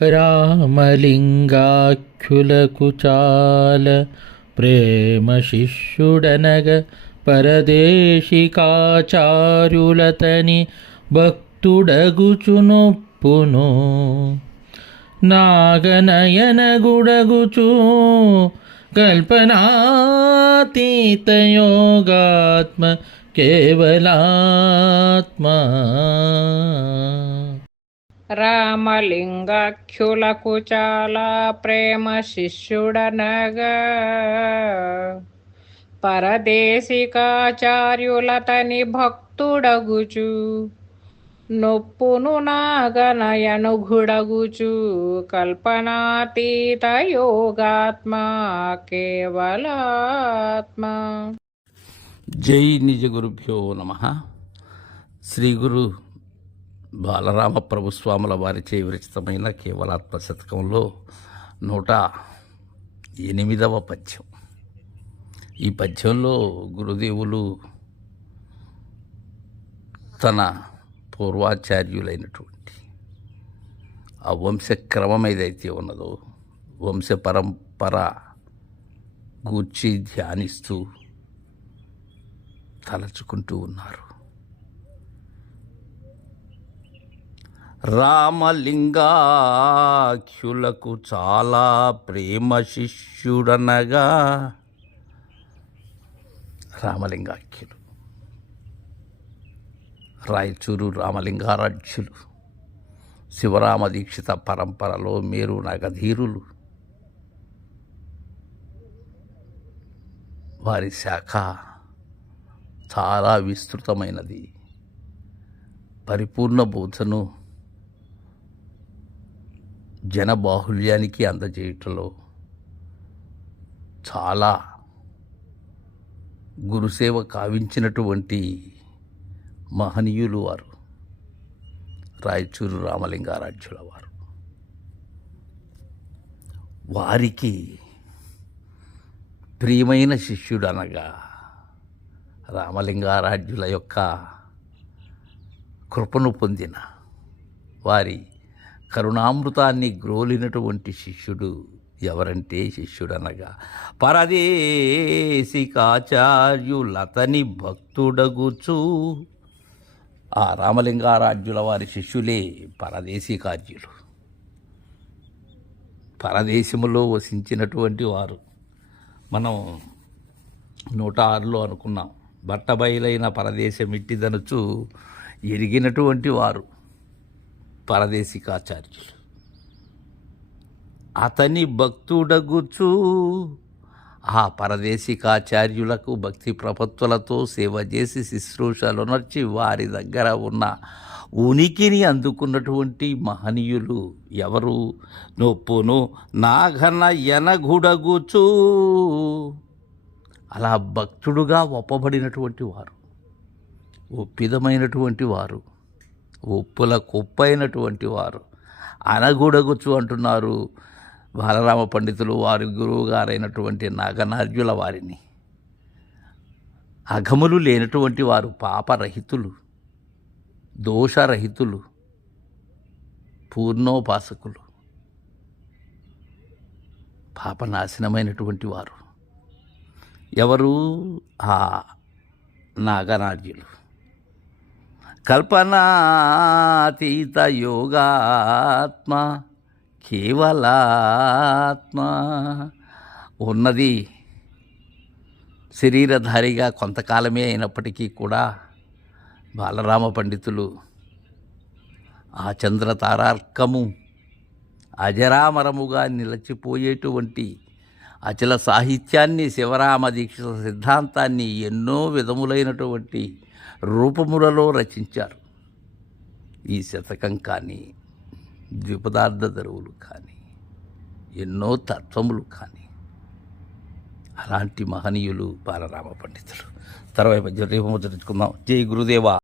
రామలింగాఖ్యులకు చాల ప్రేమ శిష్యుడనగ పరదేశికాచార్యులతని భక్తుడగుచునొప్పును నాగనయన గుడగుచు కల్పనాతీత యోగాత్మ కేవలాత్మ. రామలింగాఖ్యులకు చాలా ప్రేమ శిష్యుడనగా పరదేశికాచార్యులతని భక్తుడగుచు నొప్పును నాగనయనుగుడగుచు కల్పనాతీత యోగాత్మ కేవలాత్మ. జై నిజ గురుభ్యో నమః. శ్రీ గురు బాలరామ ప్రభుస్వాముల వారిచే విరచితమైన కేవలాత్మ శతకంలో 108వ పద్యం. ఈ పద్యంలో గురుదేవులు తన పూర్వాచార్యులైనటువంటి ఆ వంశక్రమం ఏదైతే ఉన్నదో వంశ పరంపర గూర్చి ధ్యానిస్తూ తలచుకుంటూ ఉన్నారు. రామలింగాఖ్యులకు చాలా ప్రేమ శిష్యుడనగా. రామలింగాఖ్యులు రాయచూరు రామలింగారాధ్యులు శివరామ దీక్షిత పరంపరలో మేరు నగధీరులు. వారి శాఖ చాలా విస్తృతమైనది. పరిపూర్ణ బోధను జనబాహుల్యానికి అందజేయటంలో చాలా గురుసేవ కావించినటువంటి మహనీయులు వారు రాయచూరు రామలింగారాధ్యుల వారు. వారికి ప్రియమైన శిష్యుడు అనగా రామలింగారాధ్యుల యొక్క కృపను పొందిన వారి కరుణామృతాన్ని గ్రోలినటువంటి శిష్యుడు ఎవరంటే శిష్యుడనగా పరదేశికాచార్యులతని భక్తుడగుచు. ఆ రామలింగారాధ్యుల వారి శిష్యులే పరదేశికార్యులు. పరదేశములో వసించినటువంటి వారు. మనం 106లో అనుకున్నాం. బట్టబయలైన పరదేశమిట్టిదనుచు ఎరిగినటువంటి వారు పరదేశికాచార్యులు. అతని భక్తుడగుచు ఆ పరదేశికాచార్యులకు భక్తి ప్రపత్తులతో సేవ చేసి శుశ్రూషలునర్చి వారి దగ్గర ఉన్న ఉనికిని అందుకున్నటువంటి మహనీయులు ఎవరు? నొప్పును నాఘన ఎనగుడగుచు. అలా భక్తుడుగా ఒప్పబడినటువంటి వారు, ఒప్పిదమైనటువంటి వారు, ఒప్పుల కొప్పైనటువంటి వారు. అనగుడగుచు అంటున్నారు బాలరామ పండితులు వారి గురువు గారైనటువంటి నాగనార్యుల వారిని. అఘములు లేనటువంటి వారు, పాపరహితులు, దోషరహితులు, పూర్ణోపాసకులు, పాపనాశనమైనటువంటి వారు ఎవరు? ఆ నాగనార్యులు. కల్పనాతీత యోగాత్మ కేవలాత్మ. ఉన్నది శరీరధారిగా కొంతకాలమే అయినప్పటికీ కూడా బాలరామ పండితులు ఆ చంద్రతారార్కము అజరామరముగా నిలిచిపోయేటువంటి అచల సాహిత్యాన్ని, శివరామ దీక్షిత సిద్ధాంతాన్ని ఎన్నో విధములైనటువంటి రూపములలో రచించారు. ఈ శతకం కానీ, ద్విపదార్థ ధరువులు కానీ, ఎన్నో తత్వములు కానీ, అలాంటి మహనీయులు బాలరామ పండితులు. తర్వాత రేపు ముచ్చరించుకుందాం. జై గురుదేవా.